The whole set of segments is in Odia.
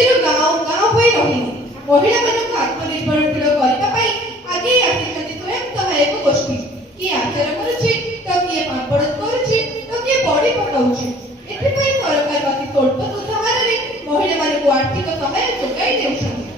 ମଝିରୁ ଗାଁ ହୋଇ ରହିନି। ମହିଳାମାନଙ୍କୁ ଆତ୍ମନିର୍ଭରଶୀଳ କରିବା ପାଇଁ ଆଗେଇ ଆସିଛନ୍ତି ସ୍ୱୟଂ ସହାୟକ ଗୋଷ୍ଠୀ। କିଏ ଆଚାର କରୁଛି ତ କିଏ ପାମ୍ପଡ଼ କରୁଛି ତ କିଏ ବଡ଼ି ପକାଉଛି। ଏଥିପାଇଁ ସରକାର ଅତି ସ୍ୱଳ୍ପ ସୁଧ ହାରରେ ମହିଳାମାନଙ୍କୁ ଆର୍ଥିକ ସହାୟ ଯୋଗାଇ ଦେଉଛନ୍ତି।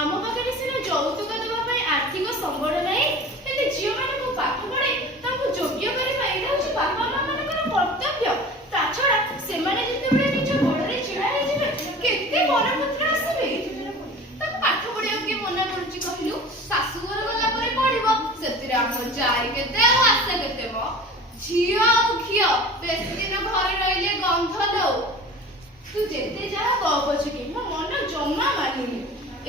ଆମ ପାଖରେ ସିନା ଯୌତୁକ ଦେବା ପାଇଁ ଆର୍ଥିକ ସମ୍ବଳ ନାହିଁ, ହେଲେ ଝିଅମାନଙ୍କୁ ପାଠ ପଢ଼ାଇ ତାଙ୍କୁ ଯୋଗ୍ୟ କରିବା ଏଇଟା ହେଉଛି ବାପା ମା ମାନଙ୍କର କର୍ତ୍ତବ୍ୟ। ତା ଛଡ଼ା ସେମାନେ ଯେତେବେଳେ ନିଜ ଗୋଡ଼ରେ ଛିଡ଼ା ହେଇଯିବେ କେତେ ବରପୁତ୍ର ଆସିବେ। ତାକୁ ପାଠ ପଢ଼ିବାକୁ କିଏ ମନା କରୁଛି କହିଲୁ? ଶାଶୁଘର ଗଲା ପରେ ପଢ଼ିବ, ସେଥିରେ ଆମର ଯାଇ କେତେ ଆଉ ଆଶା କେତେ ମ। ଝିଅ ଆଉ ଘିଅ ବେଶୀ ଦିନ ଘରେ ରହିଲେ ଗନ୍ଧ ଦଉ। ତୁ ଯେତେ ଯାହା କହ ପଛକେ ମୋ ମନ ଜମା ମାନିନି।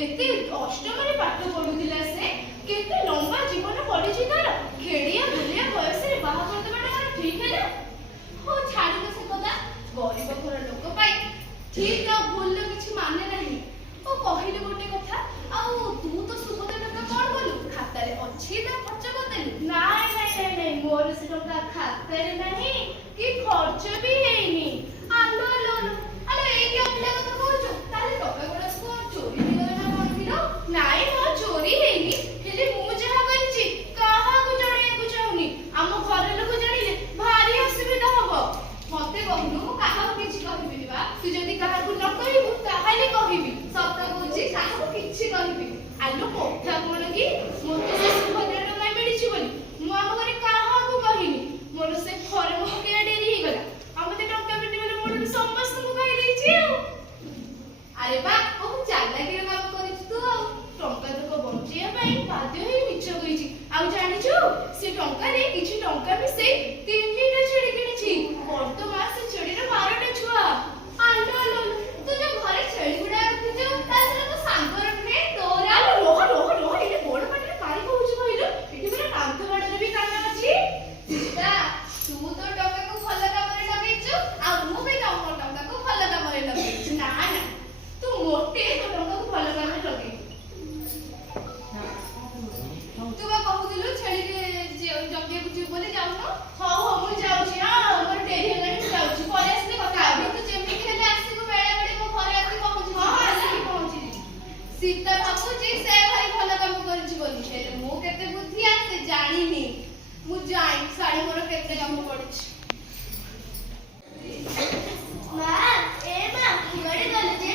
ଏତେ ଅଷ୍ଟମରେ ପାଠ ପଢୁଥିଲା ସେ, କେତେ ଲମ୍ବା ଜୀବନ ପଡ଼ିଛି ତାର। ଖେଳିଆ ବୁଲିଆ ବୟସରେ ବାହା କରିଦେବାଟା କଣ ଠିକ ହେଲା? ହଉ ଛାଡ଼ିବ ସେ କଥା। ଗରିବ ଘର ଲୋକ ପାଇଁ ଠିକ ଆଉ ଭୁଲର କିଛି ମାନେ ନାହିଁ। ଓ କହିଲୁ ଗୋଟେ କଥା, ଆଉ ତୁ ତ ସୁଭଦ୍ରା ଟଙ୍କା କଣ କଲୁ? ଖାତାରେ ଅଛି ନା ଖର୍ଚ୍ଚ କରିଦେଲୁ? ନାଇଁ ମୋର ସେ ଟଙ୍କା ଖାତାରେ ନାହିଁ କି ଖର୍ଚ୍ଚ ବି ହେଇନି। ଆଲୋ ଆଲୋ ଆଲୋ ଆଲୋ ଏଇ କି ଅପିଲା କଥା କହୁଛୁ? ତାହେଲେ ଟଙ୍କା ଗୁଡାକ କଣ ଚୋରି ହେଇଗଲା ନା କଣ କିଲୋ? ନାଇଁ ମୋ ଚୋରି ହେଇନି, ହେଲେ ମୁଁ ଯାହା କରିଛି କାହାକୁ ଜଣେଇବାକୁ ଚାହୁଁନି। ଆମ ଘର ଲୋକ ଜାଣିଲେ ଭାରି ଅସୁବିଧା ହବ। ମତେ କହୁନୁ ମୁଁ କାହାକୁ କିଛି କହିବିନି ବା। ତୁ ଯଦି କାହାକୁ ନ କହିବୁ ତାହେଲେ କହିବି। ସତ କହୁଛି କାହାକୁ କିଛି କହିବିନି। ଆଲୋ କଥା କଣ କି, ମୋତେ ସେ ସୁଭଦ୍ରା ଟଙ୍କା ମିଳିଛି ବୋଲି ମୁଁ ଆମ ଘରେ କାହାକୁ କହିନି। ମୋର ସେ ଫର୍ମ ପକେଇବା ଡେରି ହେଇଗଲା, ଆଉ ମତେ ଟଙ୍କା ମିଳିବ ବୋଲି ସମସ୍ତଙ୍କୁ କହିଦେଇଛି ଆଉ। ଆରେ ବା ବହୁତ ଚାଲାକିର କାମ କରିଛୁ ତୁ। ଆଉ ଟଙ୍କା ତକ ବଞ୍ଚେଇବା ପାଇଁ ବାଧ୍ୟ ହେଇ ମିଛ କହିଛି। ଆଉ ଜାଣିଛୁ ସେ ଟଙ୍କାରେ କିଛି ଟଙ୍କା ମିଶେଇ 3ଟା ଛେଳି କିଣିଛି। ବର୍ତ୍ତମାନ ସେ ଛେଳିର 12ଟା ଛୁଆ। ଆଲୋ ଆଲୋ ତୁ ଯୋଉ ଘରେ ଛେଳି ଗୁଡା ରଖିଛୁ ତା ସହିତ ତୋ ସାଙ୍ଗ ରଖିନେ ତୋର। ଆଲୋ ରହ ଏଇଟା ବଡ ପାଟିରେ କାଇଁ କହୁଛୁ କହିଲୁ? ଏଠି ପୁରା କାନ୍ଥ ବାଡରେ ବି କାନ ଅଛି। ସୀତା ତୁ ତୋ ଟଙ୍କାକୁ ଭଲ କାମରେ ଲଗେଇଛୁ, ଆଉ ମୁଁ ବି ମୋ ଟଙ୍କାକୁ ଭଲ କାମରେ ଲଗେଇଛି। ନା ତୁ ମୋଟେ ତୋ ଟଙ୍କାକୁ ଭଲ କାମରେ ଲଗେଇବୁ। ତୁ ବା କହୁଥିଲୁ ଛେଳି ଜଗିବାକୁ ଯିବୁ ବୋଲି, ଯାଉନୁ? ହଉ ମୁଁ ଯାଉଛି। ମୋର ଡେରି ହେଲାଣି, ମୁଁ ଯାଉଛି। ପରେ ଆସିଲେ କଥା ହେବି। ତୁ ଯେମିତି ହେଲେ ଆସିବୁ ବେଳେବେଳେ ମୋ ଘରେ ଆସି ପହଞ୍ଚିବୁ। ଆସିକି ପହଞ୍ଚିଲି। ସୀତା ଭାବୁଛି ସେ ଭାରି ଭଲ କାମ କରିଛି ବୋଲି, ହେଲେ ମୁଁ କେତେ ବୁଦ୍ଧିଆ ସେ ଜାଣିନି। ମୁଁ ଯାଇ ଶାଢ଼ୀ ମୋର କେତେ କାମ ପଡିଛି। ମା କୁଆଡେ ଗଲେ ଯେ?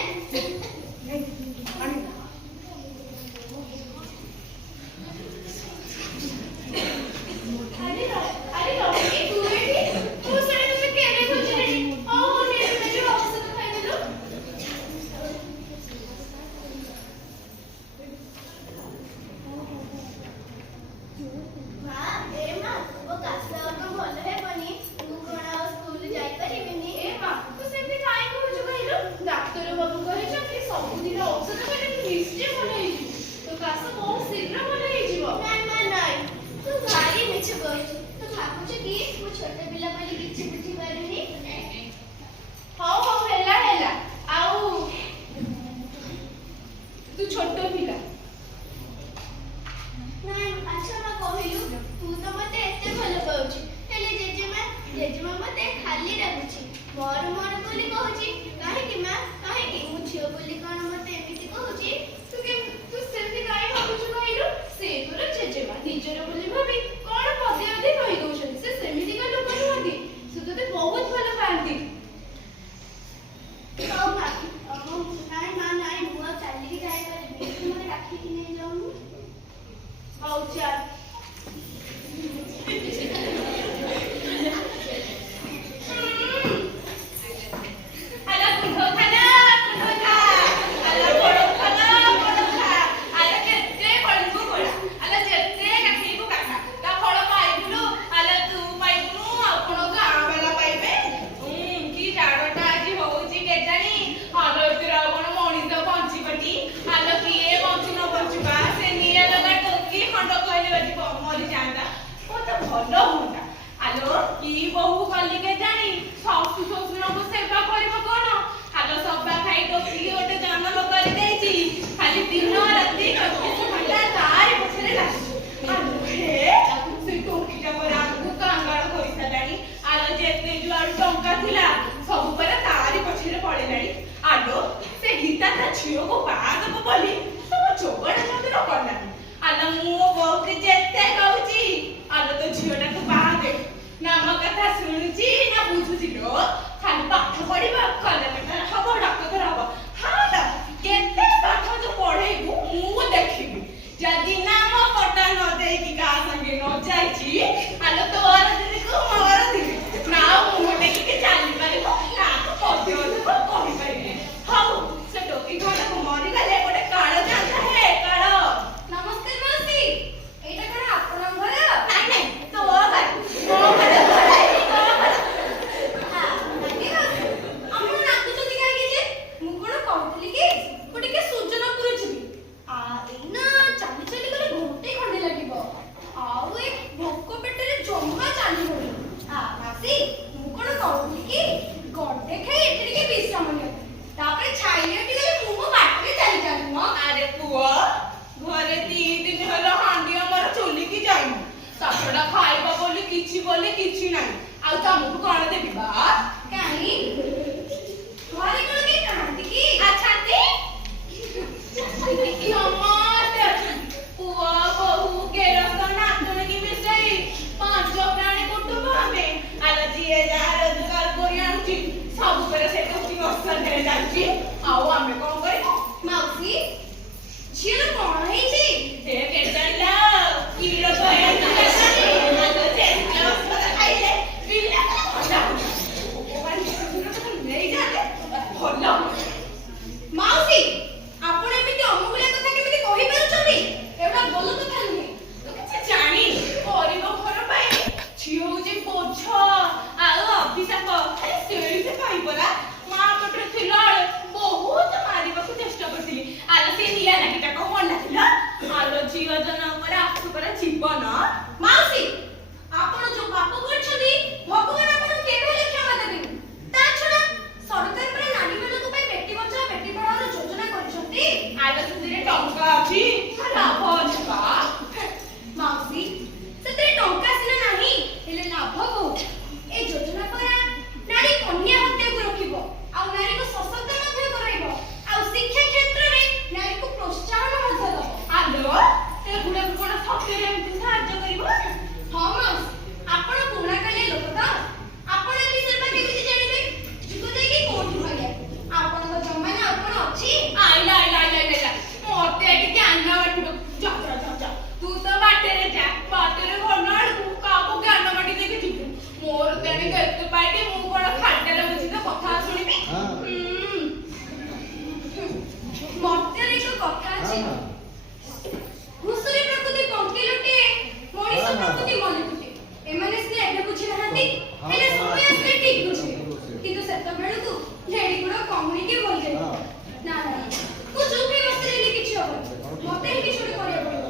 ଝିଅକୁ ବାହା ଦେବ ବୋଲି ସବୁ ଯୋଗାଡ଼ ଯନ୍ତ୍ର କଲାନି। ଆଲୋ ମୁଁ ବୋଉକୁ ଯେତେ କହୁଛି ଆଲୋ ତୋ ଝିଅଟାକୁ ବାହା ଦେ, ନା ମୋ କଥା ଶୁଣୁଛି ନା ବୁଝୁଛି ଲୋ। ଖାଲି ପାଠ ପଢିବ, କଲେକ୍ଟର ହବ, ଡାକ୍ତର ହବ। ହଁ କେତେ ପାଠ ତୁ ପଢେଇବୁ ତମକୁ କଣ ଦେବି ବା? କାହିଁ ଘରେ କଣ କେହି ନାହାନ୍ତି କି? ଅଛନ୍ତି ସମସ୍ତେ ଅଛନ୍ତି। ପୁଅ ବୋହୂ ଗେରସ୍ତ ନାତୁଣୀ ମିଶେଇ 5 ପ୍ରାଣୀ କୁଟୁମ୍ବ ଆମେ। ଆଲୋ ଯିଏ ଯାହା ରୋଜଗାର କରି ଆଣୁଛି ସବୁବେଳେ ସେ ଗୋଷ୍ଠୀ ଅଶାନ୍ତିରେ ଯାଉଛି। ଆଉ ଆମେ କଣ କରିବୁ? ମାଉସୀ ଝିଅର କଣ ହେଇଛି? ଏ କେଜାଣିଲା କି ରୋଗ ହେଇଛି କେଜାଣି। ଆଲୋ ସେ ଔଷଧ ଖାଇଲେ ପିଲା ନେଇଯାଆନ୍ତେ ଭଲ। ମାଉସୀ ଆପଣ ଏମିତି ଅମୂଲ୍ୟ କଥା କେମିତି କହିପାରୁଛନ୍ତି? ଏଗୁଡ଼ା ଭଲ କଥା ନୁହେଁ। ତୁ କିଛି ଜାଣିନି। ଗରିବ ଘର ପାଇଁ ଝିଅ ହଉଛି ବୋଝ ଆଉ ଅଭିଶାପ। ଖାଲି ସେଇଠି ପାଇବରା। ମା ପଟରେ ଥିଲାବେଳେ ବହୁତ ମାରିବାକୁ ଚେଷ୍ଟା କରିଥିଲି। ଆଲୋ ସେ ନିଆ ଲାଗିଟା କଣ ମନା ଥିଲା? ଆଲୋ ଝିଅ ଜନମରେ ଆସୁପରା ଜୀବନ। ମାଉସୀ ଆପଣ ଯୋଉ ପାପ କରିଛନ୍ତି ଭଗବାନ ଆପଣଙ୍କୁ କେବେ ହେଲେ କ୍ଷମା ଦେବେନି। ତା ଛଡା ସରକାର ପରା ନାରୀମାନଙ୍କ ପାଇଁ ବେଟି ବଚାଓ ବେଟି ପଢାଓର ଯୋଜନା କରିଛନ୍ତି। ଆଲୋ ସେଥିରେ ଟଙ୍କା ଅଛି ଲାଭ ଅଛି ବା। ମାଉସୀ ସେଥିରେ ଟଙ୍କା ସିନା ନାହିଁ ହେଲେ ଲାଭ ବହୁତ। ଏ ଯୋଜନା ପରା ନାରୀ କନ୍ୟା ହତ୍ୟାକୁ ରୋକିବ ଆଉ ନାରୀକୁ ସଶକ୍ତ ମଧ୍ୟ କରାଇବ ଆଉ ଶିକ୍ଷା କ୍ଷେତ୍ରରେ ନାରୀକୁ ପ୍ରୋତ୍ସାହନ ମଧ୍ୟ ଦେବ। ଆଲୋ ଏଗୁଡାକୁ କଣ ସତରେ ଏମିତି ସାହାଯ୍ୟ କରିବ? ହଁ ମାଉସୀ ଆପଣ ପୁରୁଣା କାଳିଆ ଲୋକ ତ ଆପଣ ଏ ବିଷୟରେ ବା କେମିତି ଜାଣିବେ? ଯୁଗ ଯାଇକି କୋଉଠି ଭଳିଆ ଆପଣଙ୍କ ଜମାନା ଆଉ କଣ ଅଛି? ଆଇଲା ମତେ ଏଠି ଜ୍ଞାନ ବାଟିବ। ଯା ତୁ ତ ବାଟରେ ଯା। ବାଟରେ ଗଲା ବେଳକୁ କାହାକୁ ଜ୍ଞାନ ବାଟି ଦେଇକି ଯିବୁ। ମୋର ତେଣିକି ଏତେ ପାଇକି ମୁଁ କଣ ଖାଦ୍ୟ ଲାଗୁଛି ତ କଥା ଶୁଣିବି? ମର୍ତ୍ତ୍ୟରେ ଏକ କଥା ଅଛି ଘୁଷୁରୀ ପ୍ରକୃତି ପଙ୍କି ଲୁଟେ ମଣିଷ ପ୍ରକୃତି ମନେ ଲୁଟେ। ଏମାନେ ସିନା ଏବେ ବୁଝି ନାହାନ୍ତି ହେଲେ ସମୟ ଆସିଲେ ଠିକ ବୁଝିବେ। କିନ୍ତୁ ସେତେବେଳକୁ ଢେଡି ଗୁଡ କମୁଣିକି ଭୁଲିଯାଏ। ନା ମୁଁ ଚୁପ ହେଇ ବସିଲେ କିଛି ହବନି। ମତେ ହିଁ କିଛି ଗୋଟେ କରିବାକୁ ପଡିବ।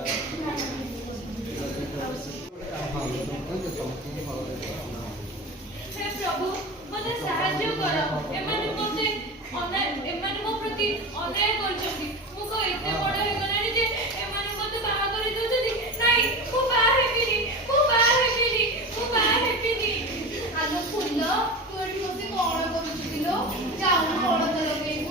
ହେ ପ୍ରଭୁ ମତେ ସାହାଯ୍ୟ କର। ଏମାନେ ମୋ ପ୍ରତି ଅନ୍ୟାୟ କରିଛନ୍ତି। ମୁଁ କଣ ଏତେ ବଡ ହେଇଗଲାଣି ଯେ ଏମାନେ ମତେ ବାହା କରି ଦଉଛନ୍ତି? ନାଇଁ ମୁଁ ବାହା ହେବିନି। ଆଲୋ ଫୁଲ ତୁ ଏଠି ବସି କଣ କରୁଛୁ କିଲୋ? ଯାଉନୁ ବଳଦ ଲଗେଇବୁ।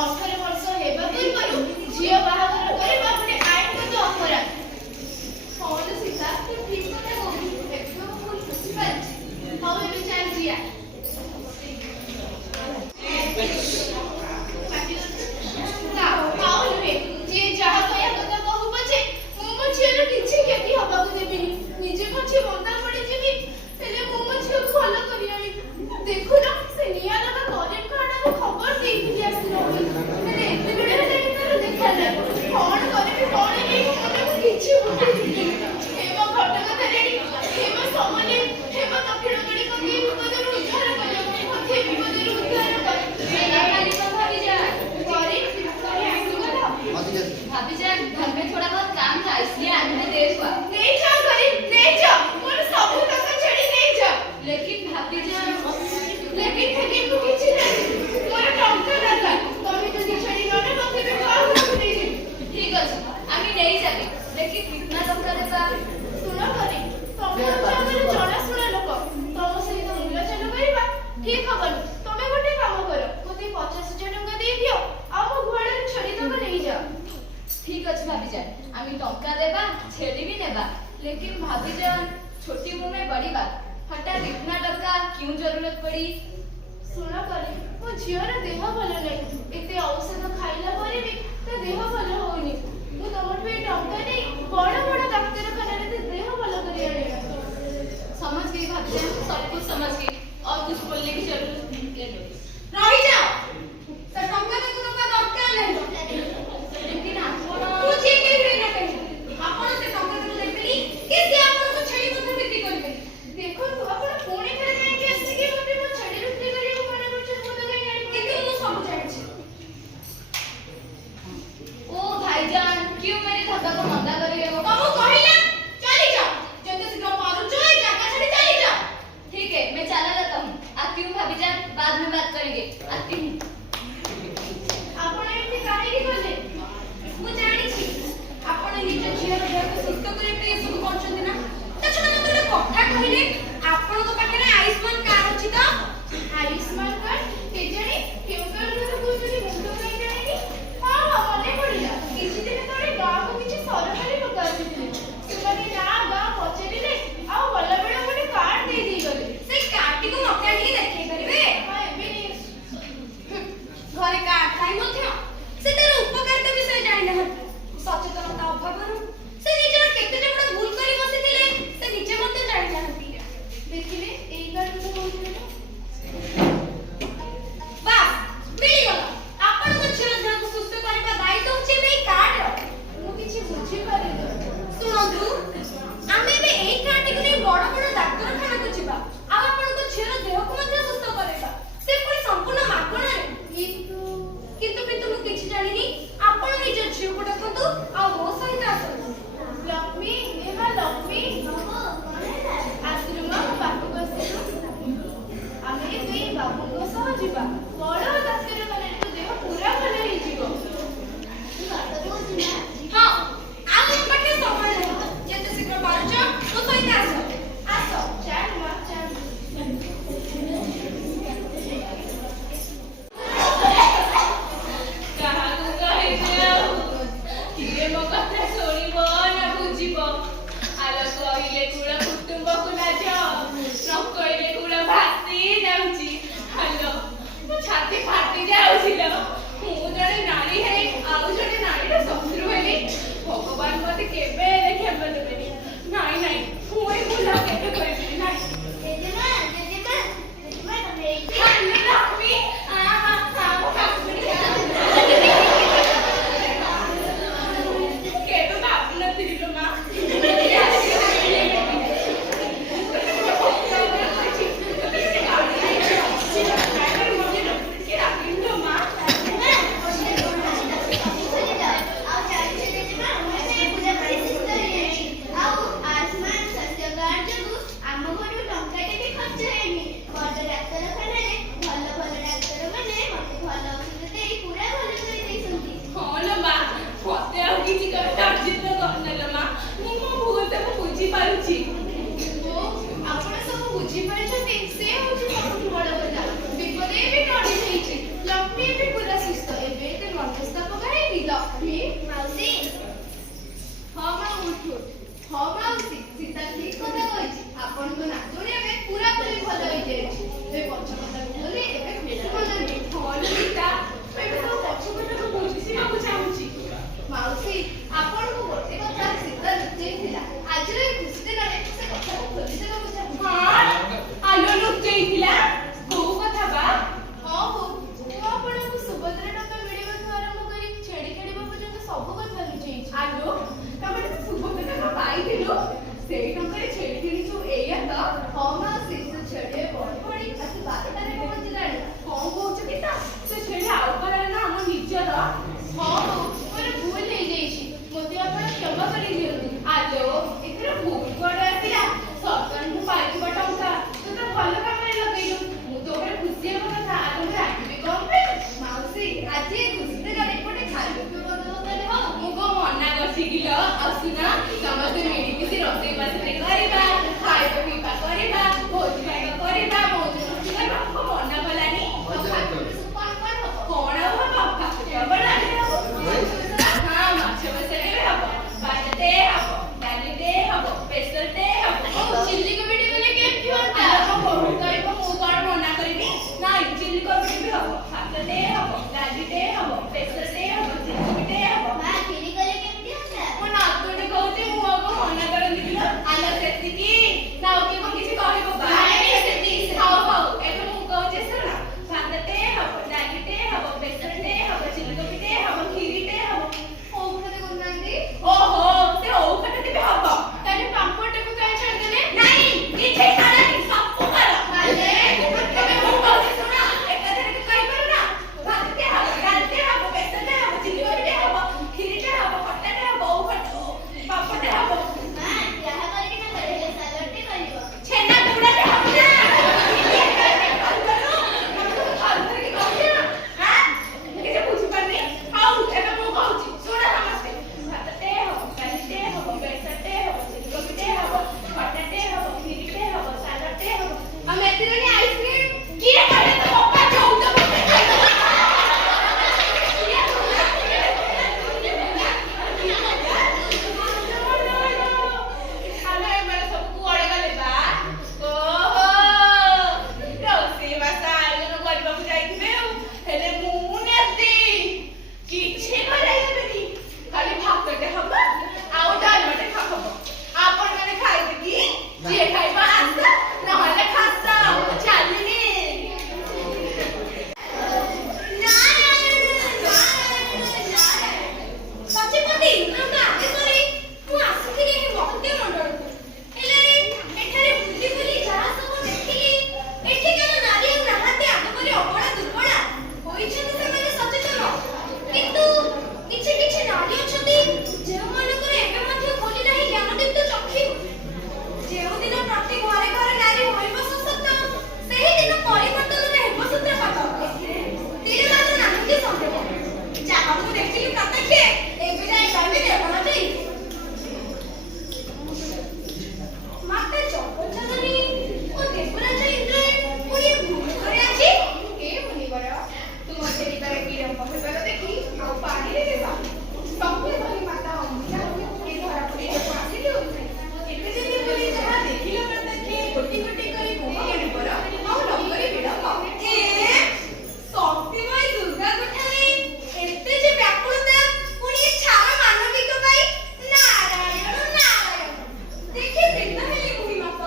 18 ବର୍ଷ ହେବା ପୂର୍ବରୁ ଝିଅ ବାହାଘର କରିବା ଗୋଟେ ଆଇନଗତ ଅପରାଧ। ହଁ ଲୋ ସୀତା, ତୁ ଠିକ କଥା କହୁଛୁ। ଏବେ ମୁଁ ଭୁଲ ବୁଝିପାରିଛି। ହଉ ଏବେ ଚାଲ ଯିବା। ନା, ଆଉ ନୁହେଁ। ଯିଏ ଯାହା କହିବା କଥା କହୁ ପଛେ ମୁଁ ମୋ ଝିଅର କିଛି କ୍ଷତି ହବାକୁ ଦେବିନି। ନିଜେ ପଛେ ବନ୍ଧା ପଡ଼ିଯିବି, ହେଲେ ମୁଁ ମୋ ଝିଅକୁ ଭଲ କରି ଆଣିବି। ଦେଖୁନ, ସେ ନିଆଁ ଲଗା କରିମଙ୍କ ଆଡ଼କୁ ଖବର ଦେଇଥିଲି ଆସିବ ବୋଲି। ହେଲେ ଏତେବେଳେ ହେଲାଣି ତାର ଦେଖା ନାହିଁ। କଣ କରିବି କଣ ନାହିଁ ମୋ ମନକୁ କିଛି ବୁଝୁନି। ହେମ ଘଟକ ଧରିଣୀ, ହେମ ସମନେ, ହେମ ଦକ୍ଷିଣ କଡ଼ି ପକେଇ ବିପଦରୁ ଉଦ୍ଧାର କର। ମତେ ବିପଦରୁ ଉଦ୍ଧାର କର। भाभी जान, घर में थोड़ा बहुत काम था इसलिए आने में देर हुआ। नहीं जाओ गरीब, नहीं जाओ। मोर सब टका छड़ी नहीं जाओ। लेकिन भाभी जान, लेकिन फिर को किछि नहीं। मोर टंका दादा तमे जदी छड़ी न ने मते भी बाहर को नहीं जी। ठीक আছে আমি নেই যাবি। लेकिन कितना टका देबा? सुनो गरीब, तमे हচ্ছে আমার জনা শুনা লোক। তম সহিত মূল্যাচন করিবা ঠিক হবনি। তমে গোটে কাম কর, মতে 50,000 টଙ୍କା দেই দিও। আর মো ঘোড়ার ছড়ি তক নেই যাও। ठीक আছে भाभी जान, আমি टंका देबा, छेड़ी भी नेबा। लेकिन भाभी जान, छोटी मुंह में बड़ी बात। हठात इतना टका क्यों जरूरत पड़ी? सुनो गरीब, मो झियर देह भल नहीं। एते औषध खाइला ପରେ ବି ତା ଦେହ ଭଲ ହଉନି। ମୁଁ ତମଠୁ ଏ ଟଙ୍କା ନେଇ ବଡ଼ ବଡ଼ ଡାକ୍ତରଖାନାରେ ତା ଦେହ ଭଲ କରି ଆଣିବି। समझ गई भाभी जान, सब कुछ समझ गई और कुछ बोलने की जरूरत नहीं है। ରହି ଯାଅ। ତା ଟଙ୍କା ତ ତୁମକୁ ଦରକାର ନାହିଁ। लेकिन ଆପଣ ମୁଁ ଠିକ କହିବି ନା କହିବି? ଆପଣ ସେ ଟଙ୍କା ତାକୁ ଦେବେନି କି ସେ ଆପଣଙ୍କୁ ଛେଳି ମଧ୍ୟ ବିକ୍ରି କରିବେ। ଦେଖନ୍ତୁ, ଆପଣ ପୁଣି ଥରେ ଯାଇକି ଆସିକି ମୋତେ ମୋ ଛେଳି ବିକ୍ରି କରିବାକୁ ମନା କରୁଛନ୍ତି। ମୁଁ ତ କାହିଁ ଜାଣିନି। କିନ୍ତୁ ମୁଁ ସବୁ ଜାଣିଛି। ओ भाईजान, क्यों मेरे धक्का को मंदा कर रहे हो? ତମକୁ କହିଲା ଚାଲି ଯାଅ। ଯେତେ ଶୀଘ୍ର ପାରୁଛ ଏ ଜାଗା ଛାଡ଼ି ଚାଲି ଯାଅ। ठीक है, मैं चला जाता हूँ। आती हूँ भाभी जान, बाद में बात करेंगे। आती हूँ। ଆପଣ ଏମିତି କାହିଁକି କଲେ? ମୁଁ ଜାଣିଛି ଆପଣ ନିଜ ଝିଅର ଦେହକୁ ସୁସ୍ଥ କରିବା ପାଇଁ ଏସବୁ କରୁଛନ୍ତି ନା। ତା ଛଡ଼ା ମୋତେ ଗୋଟେ କଥା କହିଲେ, ଆପଣଙ୍କ ପାଖରେ ଆୟୁଷ୍ମାନ କାର୍ଡ ଅଛି ତ? ଆୟୁଷ୍ମାନ କାର୍ଡ? କେଜାଣି କେଉଁ କାର୍ଡ କଥା କହୁଛନ୍ତି ମୁଁ ତ କାହିଁ ଜାଣିନି। ହଁ ହଁ, ମନେ ପଡ଼ିଲା। କିଛି ଦିନ ତଳେ ଗାଁକୁ କିଛି ସରକାରୀ ଲୋକ ଆସିଥିଲେ। ସେମାନେ ନାଁ ଗାଁ ପଚାରିଲେ, ଆଉ ଗଲାବେଳେ ଗୋଟେ କାର୍ଡ ଦେଇଗଲେ। ସେଇ କାର୍ଡଟିକୁ ମୋତେ ଆଣିକି ଦେଖେଇ ପାରିବେ? ହଁ, ଏବେ ନେଇ ଘରେ କାର୍ଡ ଥାଇ ମଧ୍ୟ ସେ ତାର ଉପକାରିତା ବିଷୟ ଜାଣିନାହାନ୍ତି। ସଚେତନତା ଅଭାବରୁ ସେ ନିଜର କେତେଟା ବଡ଼ ଭୁଲ କରି ବସିଥିଲେ ସେ ନିଜେ ମଧ୍ୟ ଜାଣିନାହାନ୍ତି। ଦେଖିଲେ ଏଇ କାର୍ଡ କଥା କହୁଥିଲେ ତ? ବାସ୍, ମିଳିଗଲା। ଆପଣଙ୍କ ଝିଅର ଦେହକୁ ସୁସ୍ଥ କରିବା ଦାୟିତ୍ୱ ହେଉଛି ଏବେ ଏଇ କାର୍ଡର। ମୁଁ କିଛି ବୁଝିପାରିନି। ଶୁଣନ୍ତୁ, ଆମେ ଏବେ ଏଇ କାର୍ଡଟିକୁ ନେଇ ବଡ଼ ବଡ଼ ଡାକ୍ତରଖାନାକୁ ଯିବା ଆଉ ଆପଣଙ୍କ ଝିଅର ଦେହକୁ ମଧ୍ୟ ସୁସ୍ଥ କରାଇବା। ସେ ପୁଣି ସମ୍ପୂର୍ଣ୍ଣ ମାଗଣାରେ। କିନ୍ତୁ ମୁଁ କିଛି ଜାଣିନି। ଆପଣ ନିଜ ଝିଅକୁ ଡାକନ୍ତୁ ଆଉ ମୋ ସହିତ ଆସନ୍ତୁ। ଲକ୍ଷ୍ମୀ, ଏମା ଲକ୍ଷ୍ମୀ ଆସିଲୁ ମା, ପାଖକୁ ଆସିଲୁ। ଆମେ ଏବେ ବାବୁଙ୍କ ସହ ଯିବା ବଡ଼ ଡାକ୍ତରଖାନାରେ। ତୋ ଦେହ ପୁରା ଭଲ ହେଇଯିବ। ହଁ, ଆଉ ମୋ ପାଖରେ ସମୟ ନାହିଁ। ଯେତେ ଶୀଘ୍ର ପାରୁଛ ମୋ ସହିତ ଆସ। ଆସ, ଚାଲ ମା, ଚାଲ। କାହାକୁ କହିବି ଆଉ? କିଏ ମୋ କଥା ଶୁଣିବ ନା ବୁଝିବ? ଆଲ କହିଲେ କୁଳ କୁଟୁମ୍ବକୁ ଲାଜ, ନ କହିଲେ କୁଳ ଭାସି ଯାଉଛି। ହାଲୋ, ମୋ ଛାତି ଫାଟି ଯାଉଛି ଲୋ। ମୁଁ ଜଣେ ନାରୀ ହେଇ ଆଉ ଜଣେ ନାରୀର ଶତ୍ରୁ ହେଲି। ଭଗବାନ ମତେ କେବେ ହେଲେ କ୍ଷମା ଦେବେନି। ନାଇଁ ନାଇଁ, ମୁଁ ଏ ଭୁଲ ଆଉ କେବେ କରିବିନି। ନାଇଁ ଜେଜେମା, ଜେଜେମା, ଜେଜେମା, ତମେ ଏଇଠି। ହାଲୋ ଲକ୍ଷ୍ମୀ, କେବେ ଭାବୁନଥିଲି ଲୋ ମା। ଆଲୋ ତାପରେ ସୁଭଦ୍ରା ପାଇଥିଲୁ ସେଇ ଟଙ୍କାରେ ଛେଳି କିଣିଛୁ ଏଇଆ ତ? ହଁ ମା ସେ ତ ଛେଳି ପଡ଼ି ଆସି 12ଟାରେ ପହଞ୍ଚିଲାଣି। କଣ କହୁଛୁ କି ତା? ସେ ଛେଳି ଆଉ କାହାର ନା ଆମ ନିଜର? ହଁ ମୋର ଭୁଲ ହେଇଯାଇଛି, ମୋତେ ଆପଣ କ୍ଷମା କରିଦିଅନ୍ତୁ। ଆଲୋ ଏଥିରେ ଭୁଲ କୁଆଡେ ଆସିଲା? ସରକାରଙ୍କୁ ପାଇଥିବା ଟଙ୍କା ତୁ ତ ଭଲ କାମରେ ଲଗେଇଲୁ। ମୁଁ ତୋ ଉପରେ ଖୁସି ହେବା କଥା। ଆଲୋ ରାଗିବି କଣ ପାଇଁ? ମାଉସୀ ଆଜି ଏ ଖୁସିରେ ଗାଡ଼ି ଗୋଟେ ଖାଇବା ପିଇବା ବଦଳରେ ହଉ। ମୁଁ କଣ ମନା କରିଛି କିଲ? ଆସୁନା ସମସ୍ତେ ମିଳିମିଶି ରୋଷେଇ ବାସରେ କରିବା, ଖାଇବା ପିଇବା କରିବା, ଭୋଜି ଭାତ କରିବା, ମଉଜ ମସ୍ତି କରିବା। ମୁଁ କଣ ମନା କଲାନି? ଆଉ ଖାଇବା ସବୁ କଣ କଣ ହବ? କଣ ଆଉ ହବ? ଭାତ ହବ, ଡାଲି ହବ। ହଁ ମାଛ ବେସର ବି ହବ, ଭାତଟେ ହବ, ଡାଲିଟେ ହବ, ବେସରଟେ ହବ। ଆଉ ଚିଲ୍ଲି କୋବିଟି କଲେ କେମିତି ହୁଅନ୍ତା? ଆଲୋ କଣ ବୋହୂ କହିବ, ମୁଁ କଣ ମନା କରିବି? ନାଇଁ ଚିଲି କୋବି ବି ହବ, ଭାତଟେ ହବ, ଡାଲିଟେ ହବ, ବେସରଟେ ହବ, ଚିଲି କୋବିଟେ ହବ। ମା କ୍ଷୀରି କଲେ କେମିତି ହୁଅନ୍ତା? ମୁଁ ନାତୁଣୀ କହୁଛି, ମୁଁ ଆଉ କଣ ମନା କରନ୍ତି କିଲ? ଆଲୋ ସେତିକି ନା ଆଉ କିଏ କଣ କିଛି କହିବ? ନାଇଁ, ସେତିକି। ହଉ ହଉ ଏବେ ମୁଁ କହୁଛି ଶୁଣ। ଭାତଟେ ହବ, ଡାଲିଟେ ହବ, ବେସରଟେ ହବ, ଚିଲି କୋବିଟେ ହବ, କ୍ଷୀରିଟେ ହବ। ହଉ ଖାଲି କରୁନାହାନ୍ତି। ଓହୋ ସେ ଓଉ ଖଟାଟେ ବି ହବ। ତାହେଲେ ପାମ୍ପଡ଼ଟାକୁ କାହିଁ ଛାଡ଼ିଦେଲେ? ନାଇଁ କିଛି ଛାଡନି, ସବୁ କର। ମାନେ? ଏବେ ମୁଁ କହୁଛି ଶୁଣ, ଏକାଥରେ କହିପାରୁ ନା? ଭାତଟେ ହବ, ଡାଲିଟେ ହବ, ବେସରଟେ ହବ, ଚିଲି କୋବିଟେ ହବ, କ୍ଷୀରିଟେ ହବ, ଖଟାଟେ ହବ, ଓଉ ଖଟା, ପାମ୍ପଡ଼ଟେ ହବ। ମା ଯାହା କରିକି ନା କରେ ହେଲେ ସାଲାଡ଼ଟେ କରିବ। ଛେନା ଗୁଡାଟେ ହବ ନା? ଥରେ କହୁଛି ନା? ଆଁ? କିଛି ବୁଝିପାରୁନି? ହଉ ଏବେ ମୁଁ କହୁଛି ଶୁଣ ସମସ୍ତେ। ଭାତଟେ ହବ, ଡାଲିଟେ ହବ, ବେସରଟେ ହବ, ଚିଲି କୋବିଟେ ହବ, ଖଟାଟେ ହବ, କ୍ଷୀରିଟେ ହବ, ସାଲାଡ଼ଟେ ହବ। ଆଉ ମେଥିରାଣୀ ଆଇସ୍କ୍ରିମ୍ କିଏ କହିଲେ ତ ପପା ଚଉଦ ପଟେ ଖାଇଦବ? ଆମେ ଏମାନେ ସବୁ କୁଆଡେ ଗଲେ ବା? ଓହୋ ରୋଷେଇ ବାସ ଆୟୋଜନ କରିବାକୁ ଯାଇଥିବେ ଆଉ। ହେଲେ ମୁଁ ନେତି କିଛି କରାଇଦେବେନି, ଖାଲି ଭାତଟେ ହବ ଆଉ ଡାଲମାଟେ ହବ। ଆପଣମାନେ ଖାଇବେ କି? ଯିଏ ଖାଇବ ଆସ, ନହେଲେ ଖାସ। ଚାଲିନି। ସଚିପତି ନାଗେଶ୍ୱରୀ ମୁଁ ଆସିଥିଲି ଏହି ମହତ୍ୟ ମଣ୍ଡଳକୁ। ହେଲେ ଏଠାରେ ବୁଲି ବୁଲି ଯାହା ସବୁ ଦେଖିଲି, ଏଠିକାର ନାରୀ ଆଉ ନାହାନ୍ତି ଆଗପରି ଅବଳା ଦୁର୍ବଳା। ହୋଇଛନ୍ତି ସେମାନେ ସଚେତନ, କିନ୍ତୁ କିଛି କିଛି ନାରୀ ଅଛନ୍ତି ଯେଉଁମାନଙ୍କର ଏବେ ମଧ୍ୟ ଖୋଲି ନାହିଁ ଜ୍ଞାନଦୀପ୍ତ ଚକ୍ଷୁ। ଯେଉଁଦିନ ପ୍ରତି ଘରେ ଘରେ ନାରୀ ହୋଇବ ସଶକ୍ତ, ସେହିଦିନ ପରିବର୍ତ୍ତନର ହେବ ସୂତ୍ରପାତ। ତିଳେମାତ୍ର ନାହାନ୍ତି ସନ୍ଦେହ। ଯାହା ମୁଁ ଦେଖିଲି ପ୍ରତ୍ୟକ୍ଷେ, ଏବେ ଯାଇ କହିବି ଦେବନା ଦେଇ। ମାତା ଜଗଜ୍ଜନନୀ ଓ ଦେବରାଜ ଇନ୍ଦ୍ର ପୁଣି ଭୂମିକରେ ଆଜି। ହେ ମୁନିବର, ତୁମ ଫେରିବାର ବିଳମ୍ବ ହେବାର ଦେଖି ଆଉ ପାଣିରେ ଦେବା। ସତ୍ୟ ଧରି ମାତା ଅମ୍ବିକା ଏ ଧରାପଡ଼ିବାକୁ ଆସିଲୁ। ଏବେ ଯଦି ବୋଲି ଯାହା ଦେଖିଲ ପ୍ରତ୍ୟକ୍ଷେ ଗୋଟି ଗୋଟି କରି କୁହ ମୁନିବର, ଆଉ ନକରି ବିଳମ୍ବ। ଶକ୍ତିମୟୀ ଦୁର୍ଗାଙ୍କ ଠାରେ ଏତେ ଯେ ବ୍ୟାକୁଳତା, ପୁଣି ଏ ଛାର ମାନବିକ ପାଇଁ। ନାରାୟଣ ନାରାୟଣ, ଦେଖି ପ୍ରୀତ ହେଲି ବୁଢ଼ୀ ମାତ।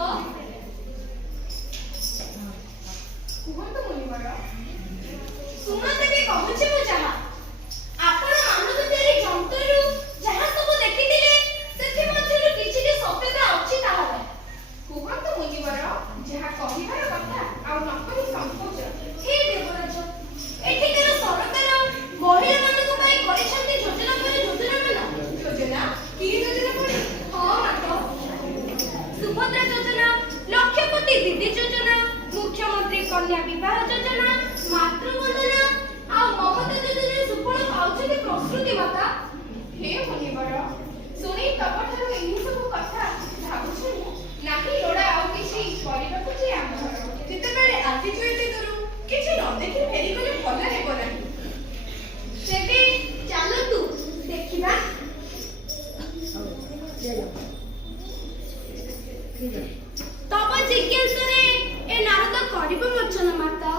କୁହନ୍ତୁ ମୁନିବର। ଶୁଣ ତେବେ କହୁଛି ମୁଁ ଯାହା। ଆପଣ ମାନବ ତିଆରି ଯନ୍ତ୍ରରୁ ଯାହା ସବୁ ଦେଖିଥିଲେ, ସେଥିମଧ୍ୟରୁ କିଛିଟି ସତ୍ୟତା ଅଛି ତାହାର। କୁହନ୍ତୁ ମୁନିବର, ଯାହା କହିବାର କଥା ଆଉ ନ କହି ସଂକୋଚ। ହେ ଦେବରାଜ, ଏଠିକାର ସରକାର ମହିଳାମାନଙ୍କ ପାଇଁ କରିଛନ୍ତି ଯୋଜନା ପରେ ଯୋଜନାମାନ। ଯୋଜନା? କି ଯୋଜନା ପୁଣି? ହଁ ମାତ, ସୁଭଦ୍ରା ଯୋଜନା, ଲକ୍ଷପତି ଦିଦି ଯୋଜନା, ମୁଖ୍ୟମନ୍ତ୍ରୀ କନ୍ୟା ବିବାହ ଯୋଜନା, ମାତୃବନ୍ଦନା ଆଉ ମମତା ଯୋଜନାରେ ସୁଫଳ ପାଉଛନ୍ତି ପ୍ରସୂତି ମାତା। ହେ ମୁନିବର, ଶୁଣି ତମଠାରୁ ଏହି ସବୁ କଥା ଭାବୁଛି ମୁଁ ନାହିଁ ଲୋଡ଼ା ଆଉ କିଛି କରିବାକୁ ଯେ ଆମର। ଯେତେବେଳେ ଆସିଛୁ ଏତେ ଦୂର, କିଛି ନ ଦେଖି ଫେରିଗଲେ ଭଲ ହେବ ନାହିଁ। ତେବେ ଚାଲନ୍ତୁ ଦେଖିବା। ତବ ଜିଜ୍ଞାସାରେ ଏ ନାରଦ କରିବ ମୋଚନ ମାତା।